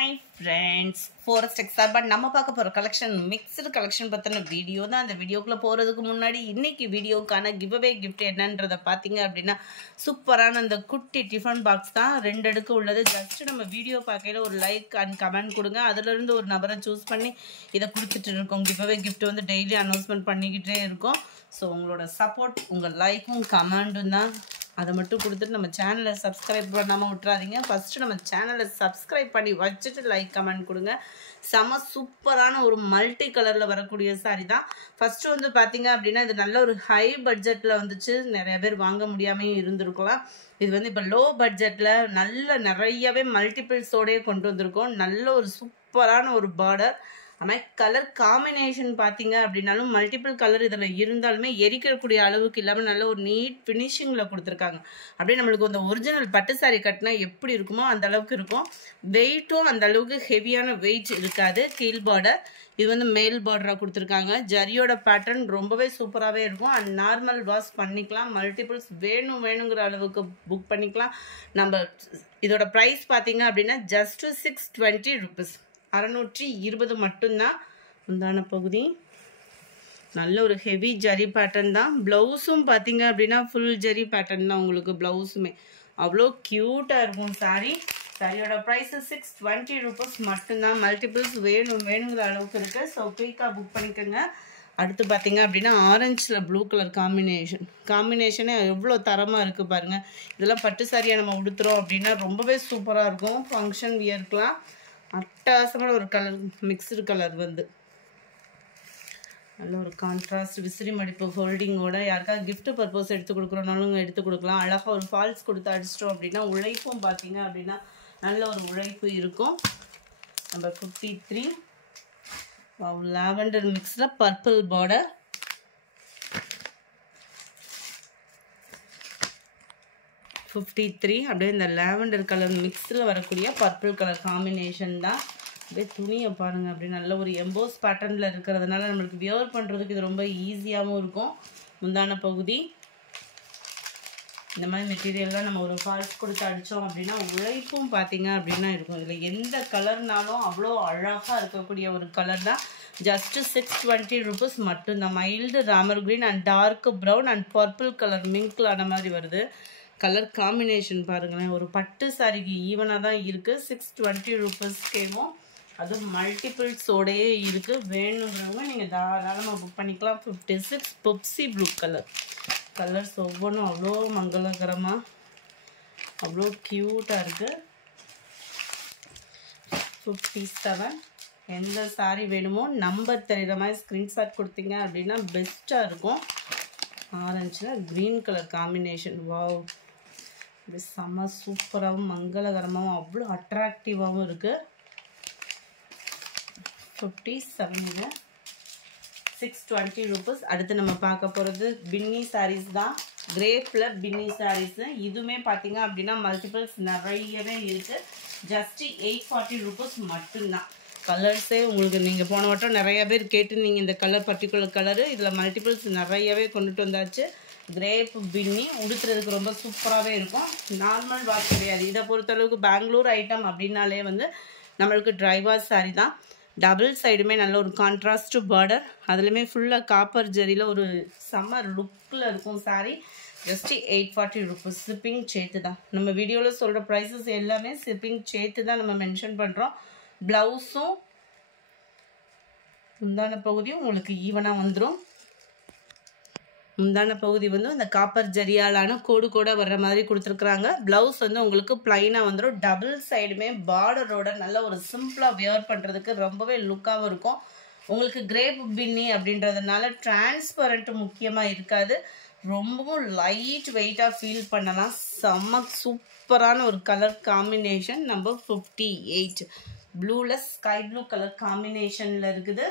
Hi friends, Forest Excel but நம்ம பார்க்க போற collection mixed collection பத்தின வீடியோ தான். அந்த வீடியோக்குள்ள போறதுக்கு முன்னாடி இன்னைக்கு வீடியோக்கான giveaway gift என்னன்றத பாத்தீங்க அப்படினா சூப்பரான அந்த குட்டி டிஃபன் பாக்ஸ் தான். ரெண்டு அடுக்கு உள்ளது. ஜஸ்ட் நம்ம வீடியோ பார்க்கையில ஒரு லைக் அண்ட் கமெண்ட் கொடுங்க. அதுல இருந்து ஒரு நபரை சூஸ் பண்ணி இத கொடுத்துட்டு இருக்கோம். giveaway gift வந்து டெய்லி அனௌன்ஸ்மென்ட் பண்ணிக்கிட்டே இருக்கோம். சோ உங்களோட சப்போர்ட், உங்க லைக்கும் கமெண்டும் தான். அதை மட்டும் கொடுத்துட்டு நம்ம சேனலை சப்ஸ்கிரைப் பண்ணாமல் விட்டுறாதீங்க. ஃபஸ்ட்டு நம்ம சேனலை சப்ஸ்கிரைப் பண்ணி வச்சுட்டு லைக் கமெண்ட் கொடுங்க. செம சூப்பரான ஒரு மல்டி கலரில் வரக்கூடிய சாரி தான். ஃபஸ்ட்டு வந்து பார்த்தீங்க அப்படின்னா இது நல்ல ஒரு ஹை பட்ஜெட்டில் வந்துச்சு. நிறைய பேர் வாங்க முடியாமையும் இருந்திருக்கலாம். இது வந்து இப்போ லோ பட்ஜெட்டில் நிறையவே மல்டிபிள்ஸோடையே கொண்டு வந்திருக்கோம். நல்ல ஒரு சூப்பரான ஒரு பார்டர். ஆனால் கலர் காம்பினேஷன் பார்த்தீங்க அப்படின்னாலும் மல்டிபிள் கலர் இதில் இருந்தாலுமே எரிக்கக்கூடிய அளவுக்கு இல்லாமல் நல்ல ஒரு நீட் ஃபினிஷிங்கில் கொடுத்துருக்காங்க. அப்படியே நம்மளுக்கு அந்த ஒரிஜினல் பட்டு சாரி கட்டினா எப்படி இருக்குமோ அந்த அளவுக்கு இருக்கும். வெயிட்டும் அந்த அளவுக்கு ஹெவியான வெயிட் இருக்காது. கீழ் பார்டர் இது வந்து மேல் பார்டராக கொடுத்துருக்காங்க. ஜரியோட பேட்டர்ன் ரொம்பவே சூப்பராகவே இருக்கும். அண்ட் நார்மல் வாஷ் பண்ணிக்கலாம். மல்டிபிள்ஸ் வேணுங்கிற அளவுக்கு புக் பண்ணிக்கலாம். நம்ம இதோட ப்ரைஸ் பார்த்தீங்க அப்படின்னா ஜஸ்ட் 620 rupees, 620 மட்டும்தான். முந்தான பகுதி நல்ல ஒரு ஹெவி ஜரி பேட்டர்ன் தான். ப்ளவுஸும் பார்த்தீங்க அப்படின்னா ஃபுல் ஜரி பேட்டர்ன் தான். உங்களுக்கு ப்ளவுஸுமே அவ்வளோ க்யூட்டாக இருக்கும் சாரீ. சாரியோட ப்ரைஸு 620 rupees மட்டும்தான். மல்டிபிள்ஸ் வேணுங்கிற அளவுக்கு இருக்குது. ஸோ குயிக்காக புக் பண்ணிக்கோங்க. அடுத்து பார்த்தீங்க அப்படின்னா ஆரஞ்சில் ப்ளூ கலர் காம்பினேஷனே எவ்வளோ தரமாக இருக்குது பாருங்கள். இதெல்லாம் பட்டு சாரியாக நம்ம உடுத்துறோம் அப்படின்னா ரொம்பவே சூப்பராக இருக்கும். ஃபங்க்ஷன் வியர்க்கலாம் அட்டகாசமான ஒரு கலர், மிக்ஸ்டு கலர் வந்து நல்ல ஒரு கான்ட்ராஸ்ட் விசிறி மடிப்பு ஃபோல்டிங்கோட யாருக்காவது கிஃப்ட் பர்பஸ் எடுத்து கொடுக்குறோனாலும் எடுத்து கொடுக்கலாம். அழகாக ஒரு ஃபால்ஸ் கொடுத்து அடிச்சிட்டோம் அப்படின்னா உழைப்பும் பார்த்தீங்க அப்படின்னா நல்ல ஒரு உழைப்பு இருக்கும். நம்பர் 53 லாவெண்டர் மிக்ஸில் பர்பிள் பார்டர். 53 அப்படியே இந்த லாவெண்டர் கலர் மிக்ஸில் வரக்கூடிய பர்பிள் கலர் காம்பினேஷன் தான். அப்படியே துணியை பாருங்கள். அப்படி நல்ல ஒரு எம்போஸ் பேட்டர்னில் இருக்கிறதுனால நம்மளுக்கு வியர் பண்ணுறதுக்கு இது ரொம்ப ஈஸியாகவும் இருக்கும். முந்தான பகுதி இந்த மாதிரி மெட்டீரியல்லாம் நம்ம ஒரு ஃபால்ஸ் கொடுத்து அடித்தோம் அப்படின்னா உழைப்பும் பார்த்தீங்க அப்படின்னா இருக்கும். இதில் எந்த கலர்னாலும் அவ்வளோ அழகாக இருக்கக்கூடிய ஒரு கலர் தான். ஜஸ்ட்டு 620 rupees மட்டும்தான். Mild Ramar green and dark brown and purple colour மிங்கிளான மாதிரி வருது. கலர் காம்பினேஷன் பாருங்களேன். ஒரு பட்டு சாரிக்கு ஈவனாக தான் இருக்குது. 620 rupeesக்கேவும் அதுவும் மல்டிபிள்ஸோடையே இருக்குது. வேணுங்கிறவங்க நீங்கள் தாராளமாக புக் பண்ணிக்கலாம். 56 பெப்சி ப்ளூ கலர்ஸ் ஒவ்வொன்றும் அவ்வளோ மங்களகரமாக அவ்வளோ க்யூட்டாக இருக்குது. 57 எந்த சாரீ வேணுமோ நம்பர் தெரிகிற மாதிரி ஸ்க்ரீன்ஷாட் கொடுத்தீங்க அப்படின்னா பெஸ்ட்டாக இருக்கும். ஆரஞ்சில் க்ரீன் கலர் காம்பினேஷன். வாவ், இது செம்ம சூப்பராகவும் மங்களகரமாகவும் அவ்வளோ அட்ராக்டிவாகவும் இருக்குது. 57 620 rupees. அடுத்து நம்ம பார்க்க போகிறது பின்னி சாரீஸ் தான். கிரேப்பில் பின்னி சாரீஸு. இதுவுமே பார்த்தீங்க அப்படின்னா மல்டிபிள்ஸ் நிறையவே இருக்குது. ஜஸ்ட்டு 840 rupees மட்டும்தான். கலர்ஸே உங்களுக்கு நீங்கள் போன வட்டம் நிறைய பேர் கேட்டுருந்தீங்க இந்த கலர், பர்டிகுலர் கலரு. இதில் மல்டிபிள்ஸ் நிறையவே கொண்டுட்டு வந்தாச்சு. கிரேப் பின்னி உடுத்துறதுக்கு ரொம்ப சூப்பராகவே இருக்கும். நார்மல் வாஷ் கிடையாது. இதை பொறுத்தளவுக்கு பெங்களூர் ஐட்டம் அப்படின்னாலே வந்து நம்மளுக்கு ட்ரை வாஷ் சாரீ தான். டபுள் சைடுமே நல்ல ஒரு கான்ட்ராஸ்ட் பார்டர். அதுலேயுமே ஃபுல்லாக காப்பர் ஜரியில் ஒரு சம்மர் லுக்கில் இருக்கும் சாரீ. Just 840 rupees. ஷிப்பிங் சேர்த்து தான். நம்ம வீடியோவில் சொல்கிற ப்ரைஸஸ் எல்லாமே ஷிப்பிங் சேர்த்து தான் நம்ம மென்ஷன் பண்ணுறோம். ப்ளவுஸும் முந்தான பகுதியும் உங்களுக்கு ஈவனாக வந்துடும். முந்தான பகுதி வந்து இந்த காப்பர் ஜரியாலான கோடு வர்ற மாதிரி கொடுத்துருக்குறாங்க. ப்ளவுஸ் வந்து உங்களுக்கு பிளைனாக வந்துடும். டபுள் சைடுமே பார்டரோட நல்ல ஒரு சிம்பிளாக வியர் பண்ணுறதுக்கு ரொம்பவே லுக்காகவும் இருக்கும். உங்களுக்கு கிரேப் பின்னி அப்படின்றதுனால டிரான்ஸ்பரண்ட் முக்கியமாக இருக்காது. ரொம்பவும் லைட் வெயிட்டாக ஃபீல் பண்ணலாம். செம்ம சூப்பரான ஒரு கலர் காம்பினேஷன். நம்பர் 58 ப்ளூவில் ஸ்கை ப்ளூ கலர் காம்பினேஷனில் இருக்குது.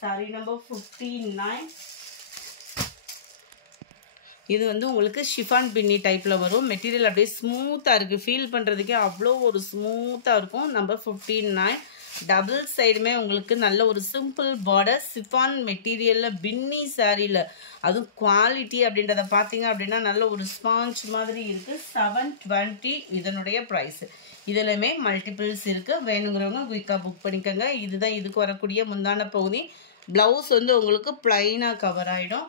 சாரி நம்பர் 59 இது வந்து உங்களுக்கு ஷிஃபான் பின்னி டைப்பில் வரும். மெட்டீரியல் அப்படியே ஸ்மூத்தாக இருக்குது. ஃபீல் பண்ணுறதுக்கே அவ்வளோ ஒரு ஸ்மூத்தாக இருக்கும். நம்பர் 59 டபுள் சைடுமே உங்களுக்கு நல்ல ஒரு சிம்பிள் பார்டர். ஷிஃபான் மெட்டீரியலில் பின்னி சாரியில் அதுவும் குவாலிட்டி அப்படின்றத பார்த்தீங்க அப்படின்னா நல்ல ஒரு ஸ்பாஞ்ச் மாதிரி இருக்குது. 720 இதனுடைய ப்ரைஸு. இதுலயுமே மல்டிபிள்ஸ் இருக்கு. வேணுங்கிறவங்க குயிக்கா புக் பண்ணிக்கோங்க. இதுதான் இதுக்கு வரக்கூடிய முந்தான பகுதி. பிளவுஸ் வந்து உங்களுக்கு பிளைனா கவர் ஆயிடும்.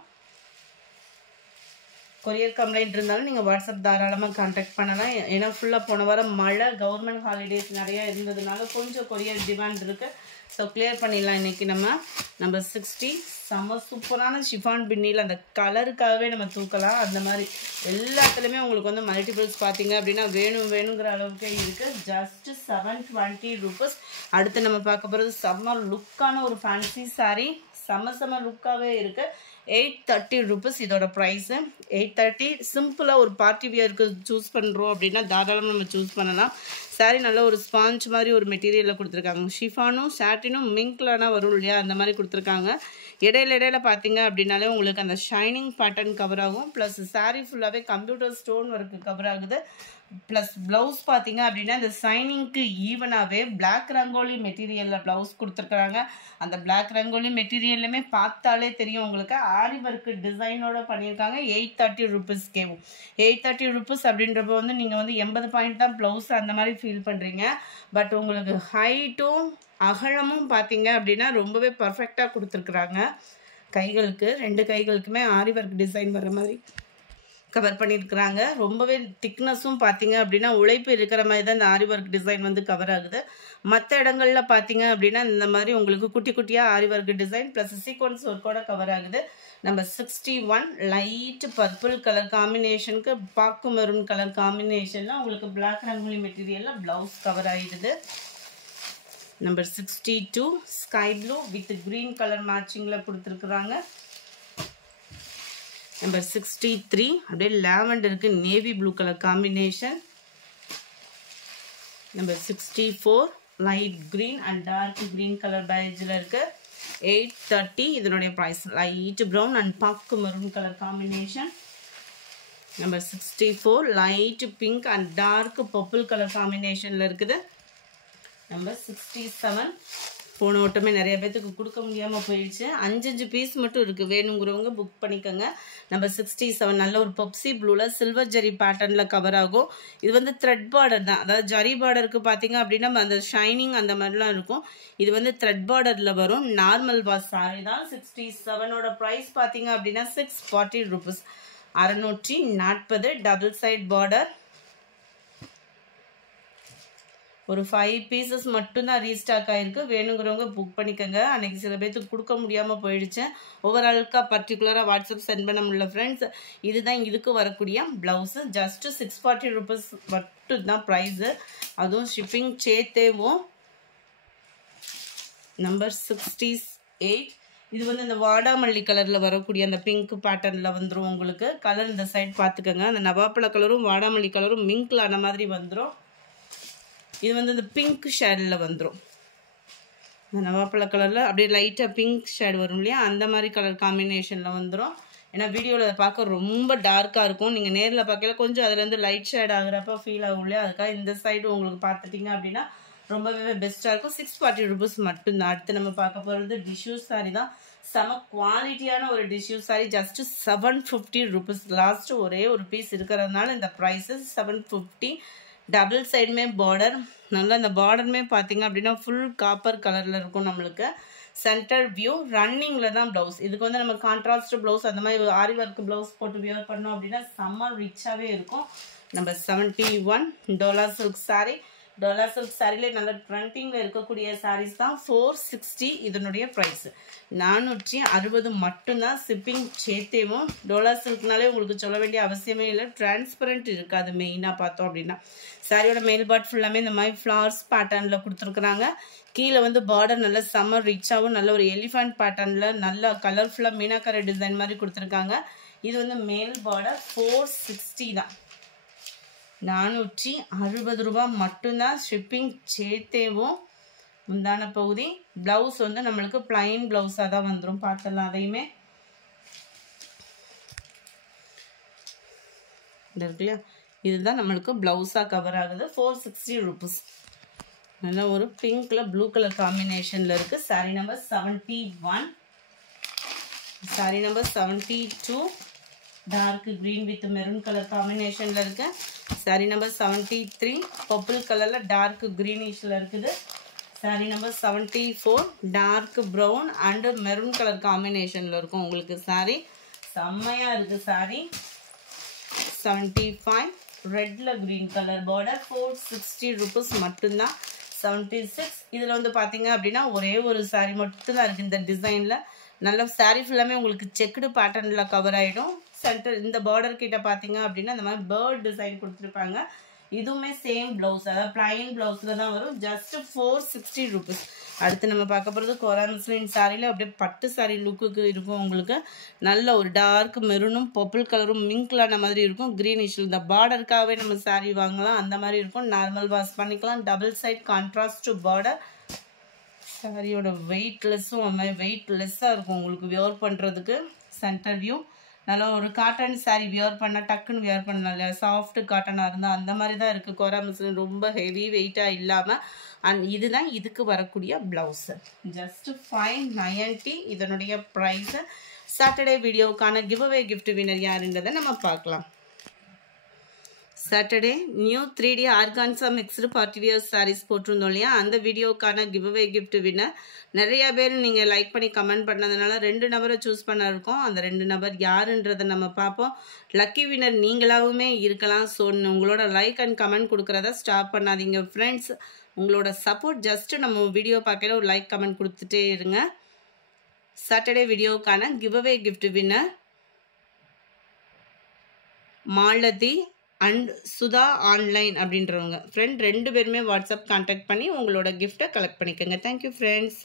கொரியர் கம்ப்ளைண்ட் இருந்தாலும் நீங்கள் வாட்ஸ்அப் தாராளமாக கான்டாக்ட் பண்ணலாம். ஏன்னா ஃபுல்லாக போன வாரம் மழை, கவர்மெண்ட் ஹாலிடேஸ் நிறையா இருந்ததுனால கொஞ்சம் கொரியர் டிமாண்ட் இருக்குது. ஸோ கிளியர் பண்ணிடலாம். இன்றைக்கி நம்ம 60 செம்ம சூப்பரான ஷிஃபான் பின்னியில் அந்த கலருக்காகவே நம்ம தூக்கலாம். அந்த மாதிரி எல்லாத்துலேயுமே உங்களுக்கு வந்து மல்டிபிள்ஸ் பார்த்தீங்க அப்படின்னா வேணுங்கிற அளவுக்கே இருக்குது. Just 720 rupees. அடுத்து நம்ம பார்க்க போகிறது செம்ம லுக்கான ஒரு ஃபேன்சி சாரீ. செம்ம லுக்காகவே இருக்குது. 830 rupees இதோட ப்ரைஸு. 830. சிம்பிளாக ஒரு பார்ட்டி வியருக்கு சூஸ் பண்ணுறோம் அப்படின்னா தாராளமாக நம்ம சூஸ் பண்ணலாம். சாரீ நல்ல ஒரு ஸ்பாஞ்ச் மாதிரி ஒரு மெட்டீரியலில் கொடுத்துருக்காங்க. ஷிஃபானும் சாட்டினும் மிங்க்லானா வரும் இல்லையா, அந்த மாதிரி கொடுத்துருக்காங்க. இடையில பார்த்தீங்க அப்படின்னாலே உங்களுக்கு அந்த ஷைனிங் பேட்டர்ன் கவர் ஆகும். ப்ளஸ் சாரீ ஃபுல்லாகவே கம்ப்யூட்டர் ஸ்டோன் ஒர்க்கு கவர் ஆகுது. ப்ளஸ் ப்ளவுஸ் பார்த்தீங்க அப்படின்னா இந்த சைனிங்க்கு ஈவனாகவே பிளாக் ரங்கோலி மெட்டீரியலில் ப்ளவுஸ் கொடுத்துருக்குறாங்க. அந்த பிளாக் ரங்கோலி மெட்டீரியல்லுமே பார்த்தாலே தெரியும் உங்களுக்கு. ஆரி ஒர்க்கு டிசைனோட பண்ணியிருக்காங்க. 830 rupees கேவும். 830 rupees அப்படின்றப்போ வந்து நீங்கள் வந்து 80 பாயிண்ட் தான் ப்ளவுஸ் அந்த மாதிரி ஃபீல் பண்ணுறீங்க. பட் உங்களுக்கு ஹைட்டும் அகலமும் பார்த்தீங்க அப்படின்னா ரொம்பவே பர்ஃபெக்டாக கொடுத்துருக்குறாங்க. கைகளுக்கு 2 கைகளுக்குமே ஆரி ஒர்க் டிசைன் வர்ற மாதிரி கவர் பண்ணியிருக்கிறாங்க. ரொம்பவே திக்னஸும் பார்த்தீங்க அப்படின்னா உழைப்பு இருக்கிற மாதிரி தான் இந்த ஆரி ஒர்க் டிசைன் வந்து கவர் ஆகுது. மற்ற இடங்களில் பார்த்தீங்க அப்படின்னா இந்த மாதிரி உங்களுக்கு குட்டி குட்டியாக aari work design plus sequins ஒர்க்கோட கவர் ஆகுது. நம்ம 61 லைட் பர்பிள் கலர் காம்பினேஷனுக்கு பாக்கு மெரூன் கலர் காம்பினேஷனில் உங்களுக்கு பிளாக் ரங்கோலி மெட்டீரியலில் ப்ளவுஸ் கவர் ஆகிடுது. Number 62 sky blue with green colour மேட்சிங்கில் கொடுத்துருக்குறாங்க. நம்பர் 63 அப்படியே லாவெண்டருக்கு navy blue colour combination. Number 64 light green and dark green colour பேஜில் இருக்கு. 830 இதனுடைய ப்ரைஸ். லைட் ப்ரௌன் அண்ட் பாக்கு maroon colour combination. Number 64 light pink and dark purple colour காம்பினேஷனில் இருக்குது. நம்பர் 67 போன ஓட்டமே நிறைய பேத்துக்கு கொடுக்க முடியாமல் போயிடுச்சு. 5 பீஸ் மட்டும் இருக்குது. வேணுங்கிறவங்க புக் பண்ணிக்கோங்க. நம்பர் 67 நல்ல ஒரு பப்சி ப்ளூவில் சில்வர் ஜரி பேட்டர்னில் கவர் ஆகும். இது வந்து த்ரெட் பார்டர் தான். அதாவது ஜரி பார்டருக்கு பார்த்தீங்க அப்படின்னா அந்த ஷைனிங் அந்த மாதிரிலாம் இருக்கும். இது வந்து த்ரெட் பார்டரில் வரும். நார்மல் வாஷ் சாரி தான். 67ஓட ப்ரைஸ் பார்த்தீங்க அப்படின்னா 640 rupees. 640 double side border. ஒரு 5 பீசஸ் மட்டும்தான் ரீஸ்டாக் ஆகிருக்கு. வேணுங்கிறவங்க புக் பண்ணிக்கோங்க. அன்றைக்கி சில பேர்த்துக்கு கொடுக்க முடியாமல் போயிடுச்சு. ஓவராலுக்காக பர்டிகுலராக வாட்ஸ்அப் சென்ட் பண்ண முடியல ஃப்ரெண்ட்ஸ். இதுதான் இதுக்கு வரக்கூடிய ப்ளவுஸு. ஜஸ்ட்டு 640 rupees மட்டும்தான் ப்ரைஸு. அதுவும் ஷிப்பிங் சேர்த்தேவும். நம்பர் 68 இது வந்து இந்த வாடாமல்லி கலரில் வரக்கூடிய அந்த பிங்க் பேட்டர்னில் வந்துடும் உங்களுக்கு. கலர் இந்த சைட் பார்த்துக்கோங்க. அந்த நவாப்பழ கலரும் வாடாமல்லி கலரும் மிங்க்ல ஆன மாதிரி வந்துடும். இது வந்து இந்த பிங்க் ஷேடில் வந்துடும். இந்த நவாப்பழ கலரில் அப்படியே லைட்டாக பிங்க் ஷேட் வரும் இல்லையா, அந்த மாதிரி கலர் காம்பினேஷனில் வந்துடும். ஏன்னா வீடியோவில் அதை பார்க்க ரொம்ப டார்க்காக இருக்கும். நீங்கள் நேரில் பார்க்கல கொஞ்சம் அதுலேருந்து லைட் ஷேட் ஆகுறப்ப ஃபீல் ஆகும் இல்லையா, அதுக்காக இந்த சைடு உங்களுக்கு பார்த்துட்டிங்க அப்படின்னா ரொம்பவே பெஸ்ட்டாக இருக்கும். 640 rupees மட்டும்தான். அடுத்து நம்ம பார்க்க போகிறது டிஷ்யூ சாரி தான். செம குவாலிட்டியான ஒரு tissue sorry. Just 750 rupees. Last ஒரே ஒரு பீஸ் இருக்கிறதுனால இந்த ப்ரைஸு 750. டபுள் சைடுமே பார்டர். நல்லா இந்த பார்டருமே பார்த்தீங்க அப்படின்னா ஃபுல் காப்பர் கலரில் இருக்கும் நம்மளுக்கு. சென்டர் வியூ ரன்னிங்கில் தான் ப்ளவுஸ். இதுக்கு வந்து நம்ம கான்ட்ராஸ்ட் ப்ளவுஸ் அந்த மாதிரி ஆரி ஒர்க் ப்ளவுஸ் போட்டு வியர் பண்ணோம் அப்படின்னா செம்ம ரிச்சாகவே இருக்கும். நம்ம 71 டோலா சில்க் சாரீ. டோலா சில்க் சாரிலே நல்ல ட்ரெண்டிங்கில் இருக்கக்கூடிய சாரீஸ் தான். 460 இதனுடைய ப்ரைஸு. 460 மட்டும்தான் ஷிப்பிங் சேர்த்தேவும். டோலா சில்க்னாலே உங்களுக்கு சொல்ல வேண்டிய அவசியமே இல்லை. டிரான்ஸ்பரண்ட் இருக்காது மெயினாக பார்த்தோம் அப்படின்னா. சாரியோட மேல் பார்ட் ஃபுல்லாமே இந்த மாதிரி ஃப்ளவர்ஸ் பேட்டர்னில் கொடுத்துருக்குறாங்க. கீழே வந்து பார்டர் நல்ல செம்ம ரிச்சாகவும் நல்ல ஒரு எலிஃபண்ட் பேட்டர்னில் நல்ல கலர்ஃபுல்லாக மீனாக்கரை டிசைன் மாதிரி கொடுத்துருக்காங்க. இது வந்து மேல் பார்டர். 460 தான். 460 ரூபாய் மட்டும்தான் ஷிப்பிங் சேர்த்தேவும். முந்தான பகுதி. ப்ளவுஸ் வந்து நம்மளுக்கு பிளைன் ப்ளவுஸாக தான் வந்துடும். பார்த்துடலாம் அதையுமே. இந்த இருக்குல்லையா, இதுதான் நம்மளுக்கு ப்ளவுஸாக கவர் ஆகுது. 460 rupees. நல்ல ஒரு பிங்க்கில் ப்ளூ கலர் காம்பினேஷனில் இருக்குது. Sari number 71. Sari number 72. Dark green with maroon colour காம்பினேஷனில் இருக்கு. சாரீ நம்பர் 73 பர்பிள் கலரில் டார்க் க்ரீனிஷில் இருக்குது. Sari number 74 dark brown and maroon colour காம்பினேஷனில் இருக்கும் உங்களுக்கு. சாரீ செம்மையாக இருக்குது. சாரீ 75 ரெட்டில் க்ரீன் கலர் பார்டர். 460 rupees மட்டும்தான். 76 இதில் வந்து பார்த்தீங்க அப்படின்னா ஒரே ஒரு சாரீ மட்டும்தான் இருக்குது இந்த டிசைனில். நல்ல சாரீ ஃபுல்லாமே உங்களுக்கு செக்குடு பேட்டர்னில் கவர் ஆகிடும். சென்டர் இந்த பார்டர் கிட்ட பார்த்தீங்க அப்படின்னா இந்த மாதிரி பேர்ட் டிசைன் கொடுத்துருப்பாங்க. இதுவுமே சேம் ப்ளவுஸ், அதாவது பிளைன் ப்ளவுஸில் தான் வரும். Just 460 rupees. அடுத்து நம்ம பார்க்க போகிறது கோரா மஸ்லின் சாரியில் அப்படியே பட்டு சாரீ லுக்குக்கு இருக்கும் உங்களுக்கு. நல்ல ஒரு டார்க் மெரூனும் பர்பிள் கலரும் மிங்க்லான மாதிரி இருக்கும். க்ரீனிஷ் இந்த பார்டருக்காகவே நம்ம சாரீ வாங்கலாம், அந்த மாதிரி இருக்கும். நார்மல் வாஷ் பண்ணிக்கலாம். Double side contrast border. சாரியோட வெயிட்லெஸ்ஸும் அது மாதிரி வெயிட்லெஸ்ஸாக இருக்கும் உங்களுக்கு வியர் பண்ணுறதுக்கு. சென்டர் வியூ நல்லா ஒரு காட்டன் சாரீ வியர் பண்ணால் டக்குன்னு வியர் பண்ணலாம் இல்லையா, சாஃப்ட் காட்டனாக இருந்தால் அந்த மாதிரி தான் இருக்குது கோரா மஸ்லின். ரொம்ப ஹெவி வெயிட்டாக இல்லாமல். அண்ட் இதுதான் இதுக்கு வரக்கூடிய ப்ளவுஸு. ஜஸ்ட் 590 இதனுடைய ப்ரைஸு. சாட்டர்டே வீடியோவுக்கான கிவ் அவே கிஃப்ட் வினர் யாருன்றதை நம்ம பார்க்கலாம். Saturday new 3D organza mixed party wear saris போட்டிருந்தோம் இல்லையா, அந்த வீடியோக்கான கிவ் அவே கிஃப்ட் வின்னர் நிறையா பேர் நீங்கள் லைக் பண்ணி கமெண்ட் பண்ணதுனால 2 நபரை சூஸ் பண்ண இருக்கோம். அந்த 2 நபர் யாருன்றதை நம்ம பார்ப்போம். லக்கி வின்னர் நீங்களாகவுமே இருக்கலாம். ஸோ உங்களோட லைக் அண்ட் கமெண்ட் கொடுக்குறத ஸ்டாப் பண்ணாதீங்க ஃப்ரெண்ட்ஸ். உங்களோட சப்போர்ட் ஜஸ்ட்டு நம்ம வீடியோ பார்க்கல ஒரு லைக் கமெண்ட் கொடுத்துட்டே இருங்க. சாட்டர்டே வீடியோக்கான give away gift winner Malathi and Sudha online அப்படின்றவங்க. ஃப்ரெண்ட் 2 பேருமே வாட்ஸ்அப் கான்டாக்ட் பண்ணி உங்களோட கிஃப்ட்டை கலெக்ட் பண்ணிக்கோங்க. Thank you friends.